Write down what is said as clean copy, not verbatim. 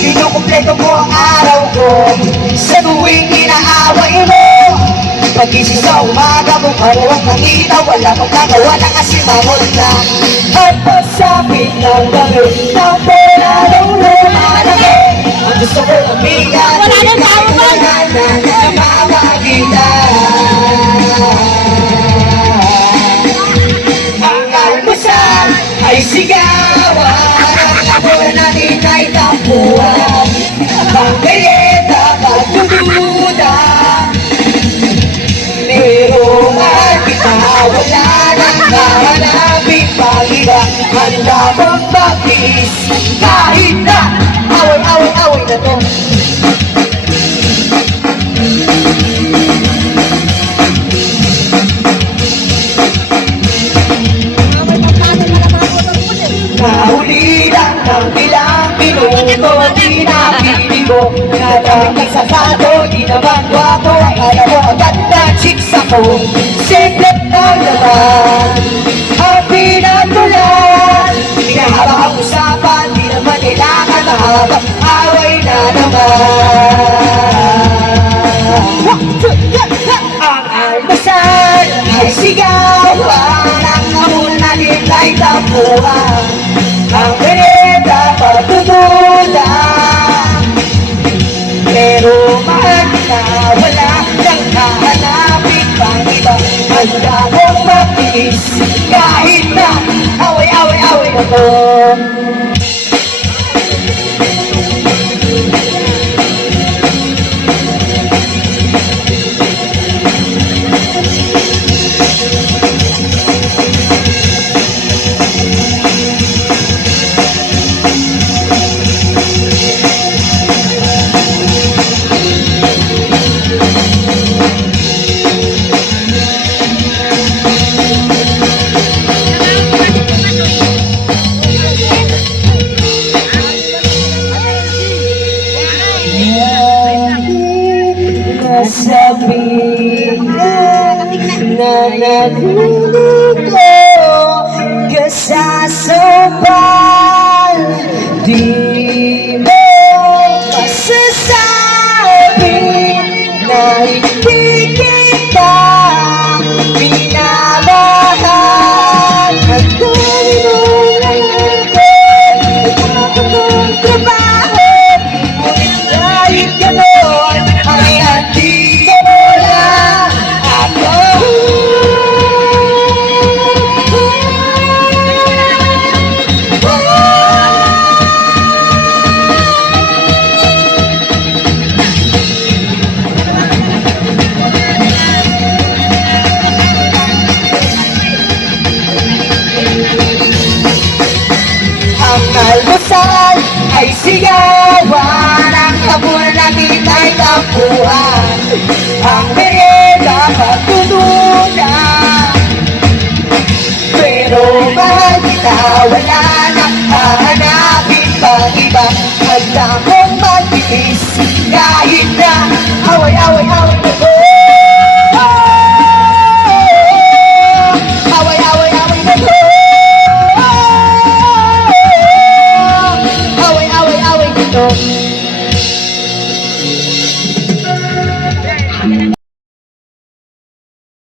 Kinukumpleto mo ang araw ko sa tuwing inaaway mo. Pag-isip sa umaga mo, parang nakita, wala kang nagawa na kasi mamon na. At pagsapit ng gabi, tapos araw lumalaki. Ang gusto ko umigat, wala nang tao mo na mamagitan. Ang almusal ay sigawan, ang amor natin ay tampuan. Ang merienda pagdududa, pero mahal kita, wala nang kahanapin pang iba. Handa kong magtiis kahit na away na to. Nahuli lang ng ilang minuto, di napinig ko. Nadaming nagsasado, di naman gwapo. Akala mo agad na chicks ako. Simple lang naman ang pinatulan. Pinahaba ang usapan, di naman kailangan mahabang away na naman. Ang almasal ay sigawan, ang amon natin ay tampuhan. Ang merienda pagdududa, pero mahal na wala nang kahanapin pang iba. Handa kong magtiis kahit na away na to. Sabihin na naliligo ka sa sopa.